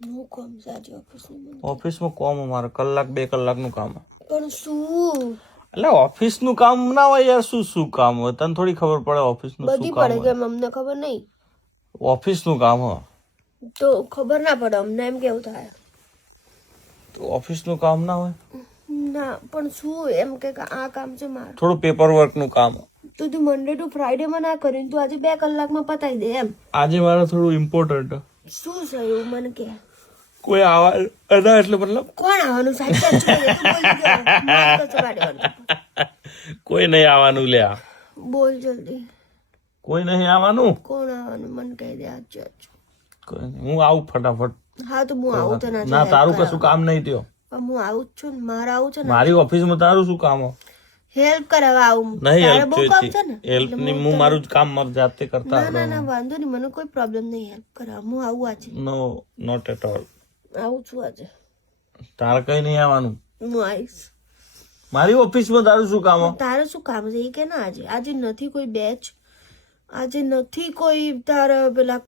હું કામ છે આજે ઓફિસનું? ઓફિસમાં કોમ અમારે કલાક 2 કલાકનું કામ. પણ શું? એટલે ઓફિસનું કામ ના હોય યાર, શું કામ હોય તને થોડી ખબર પડે ઓફિસનું બધી શું કામ પડે હોય? કે અમને ખબર નહીં. ઓફિસનું કામ હો તો ખબર ના પડે અમને, એમ કેવું થાય. તો ઓફિસનું કામ ના હોય? ના પણ શું એમ કે આ કામ છે મારું. થોડું પેપર વર્કનું કામ. તો તું મંડે ટુ ફ્રાઈડે માં ના કરીને તું આજે 2 કલાકમાં પતાવી દે એમ. આજે મારે થોડું ઇમ્પોર્ટન્ટ. શું થયું મને કે? કોઈ આવા એટલે મતલબ કોણ આવવાનું? સાચું કોઈ નહીં આવવાનું લે. બોલ જલ્દી. કોઈ નહીં આવવાનું. કોણ આવવાનું મને કહી દે. કોઈ નહીં. હું આવું ફટાફટ. હા તો હું આવું તો ના તારું કશું કામ નહીં થયો. પણ હું આવું જ છું ને, મારે આવું છે ને. મારી ઓફિસમાં તારું શું કામ હો? હેલ્પ કરાવવા આવું. નહીં તારે હેલ્પ બહુ કામ છે ને. હેલ્પ ની હું મારું જ કામ મારી જાતે કરતા. ના ના વાંધો નહીં, મને કોઈ પ્રોબ્લેમ નહીં. હેલ્પ કરાવ હું આવું આજે. No not at all. આવું છું આજે. તારે કઈ નહીં આવવાનું. હું આવીશ. મારી ઓફિસમાં તારું શું કામ હો? તારે શું કામ છે એ કે ના? આજે નથી કોઈ બેચ, આજે નથી કોઈ તારા પેલા